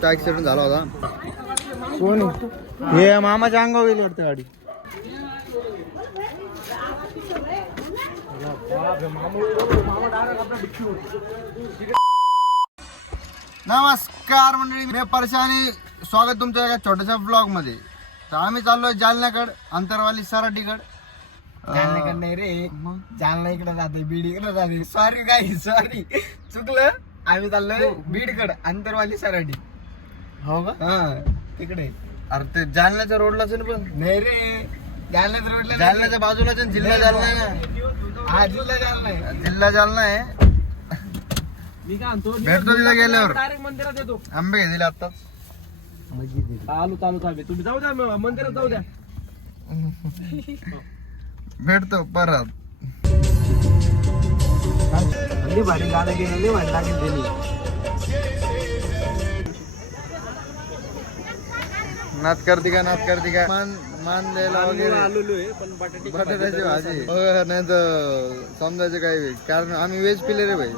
आता ऍक्सिडेंट झाला होता. कोण हे मामाच्या अंगावर गेली वाटतं गाडी. नमस्कार मंडळी, मी परशानी स्वागत तुमच्या एका छोट्याशा ब्लॉग मध्ये. तर आम्ही चाललोय जालन्याकडे, अंतरवाली सराटीकडे. जालन्याकडे नाही रे, जालना इकडे जाते, बीड इकडे जाते. सॉरी काय सॉरी चुकलं. आम्ही चाललोय बीडकडे, अंतरवाली सराटी. हो का? हा तिकडे. अरे ते जालन्याच्या रोडलाच आहे पण. नाही रे, जालन्याच्या रोडला जालन्याच्या बाजूलाच जिल्हा जालना आहे ना. हा जिल्हा जालना आहे. जिल्हा जालना आहे. मी काय म्हणतो, भेटतो तिला गेल्यावर. डायरेक्ट मंदिरात येतो. आंबे घेतले आताच. आलू चालू चालू तुम्ही जाऊ द्या, मंदिरात जाऊ द्या. भेटतो परत. हल्ली भारी गाणं गेलेली म्हणला की दिली. नाच करते का मान द्यायला वगैरे. पण बटाटी बटाट्याची भाजी नाही तर समजायचं काही. कारण आम्ही व्हेज प्लेयर आहे भाई.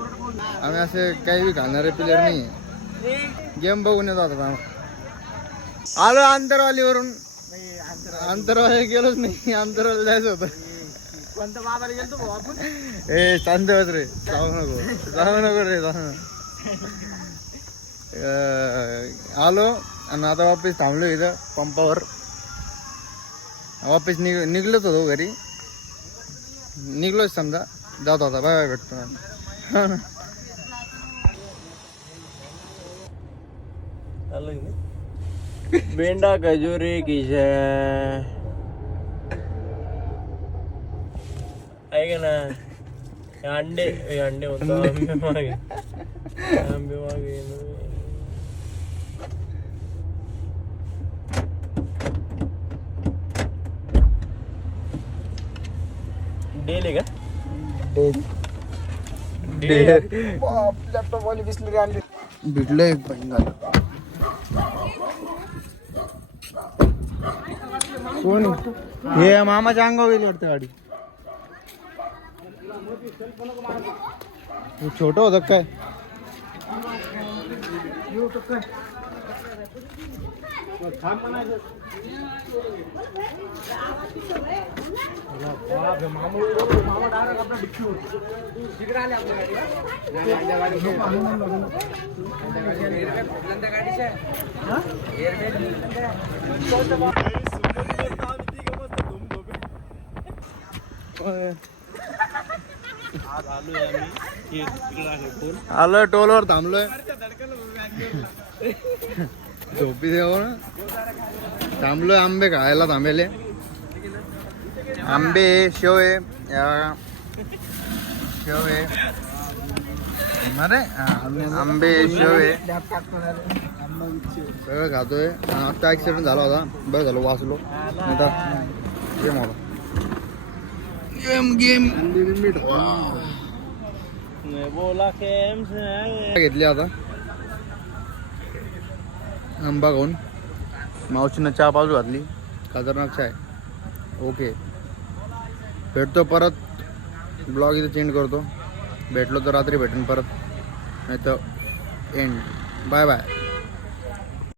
आम्ही असे काही बी खाणारे प्लेयर नाही. गेम बघून येत आता. आलो अंतरवालीवरून. अंतरवाली गेलोच नाही, अंतरवाली जायचं होतं. कोणत्या बाबाला गेलतो भाऊ आपण? ए शांत बस रे, जाऊ नको रे आलो आणि आता वापस थांबलो इथं पंपावर. वापस निघलोच होतो घरी. निघलोच समजा, जात होता. बाय बाय, भेटतो. बेंडा खजूरी किशा ऐक ना. अंडे होतो. आंबे मागे डेल आहे का? लॅपटॉप वाली बिस्लरी आणली. भेटलं एक पण झालं. कोण हे मामाच्या अंगावर गेली वाटतं गाडी. छोट होत काय? आलोय टोलवर थांबलोय. झोपी देऊ ना. थांबलोय आंबे खायला. थांबेले आंबे, शेव आहे. अरे आंबे, शेव आहे, सगळं खातोय. आता ऍक्सिडेंट झाला होता, बरं झालं वाचलो. आता गेम होता. गेम घेतली आता. आंबा खाऊन मावशीनं चहा बाजू घातली. खतरनाक चाय. ओके, भेटतो परत. ब्लॉग इथे चेंज करतो. भेटलो तर रात्री भेटेन परत, नाही तर एंड. Bye bye.